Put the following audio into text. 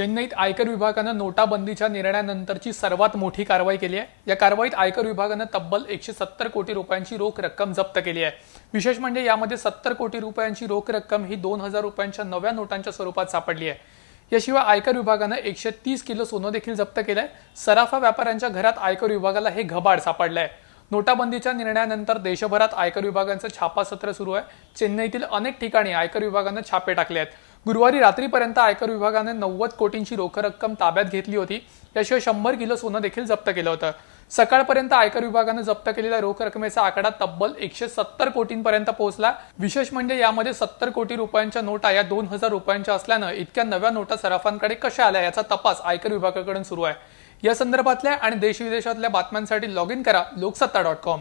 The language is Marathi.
चेन्नईत आयकर विभागानं नोटाबंदीच्या निर्णयानंतरची सर्वात मोठी कारवाई केली आहे। या कारवाईत आयकर विभागानं तब्बल 170 कोटी रुपयांची रोख रक्कम जप्त केली आहे। विशेष म्हणजे यामध्ये 70 कोटी रुपयांची रोख रक्कम ही 2000 रुपयांच्या नव्या नोटांच्या स्वरूपात सापडली आहे। याशिवाय आयकर विभागानं 130 किलो सोनं देखील जप्त केलंय। सराफा व्यापाऱ्यांच्या घरात आयकर विभागाला हे घबाड सापडलंय। नोटाबंदीच्या निर्णयानंतर देशभरात आयकर विभागाचं छापा सत्र सुरू आहे। चेन्नईतील अनेक ठिकाणी आयकर विभागानं छापे टाकले आहेत। गुरुवारी रात्रीपर्यंत आयकर विभागाने 90 कोटींची रोख रक्कम ताब्यात घेतली होती। याशिवाय 100 किलो सोनं देखील जप्त केलं होतं। सकाळपर्यंत आयकर विभागाने जप्त केलेल्या रोख रकमेचा आकडा तब्बल 170 कोटींपर्यंत पोहोचला। विशेष म्हणजे यामध्ये 70 कोटी रुपयांच्या नोटा या 2000 रुपयांच्या असल्यानं इतक्या नव्या नोटा सराफांकडे कशा आल्या याचा तपास आयकर विभागाकडून सुरू आहे। या संदर्भातल्या आणि देश विदेशातल्या बातम्यांसाठी लॉग इन करा लोकसत्ता.com।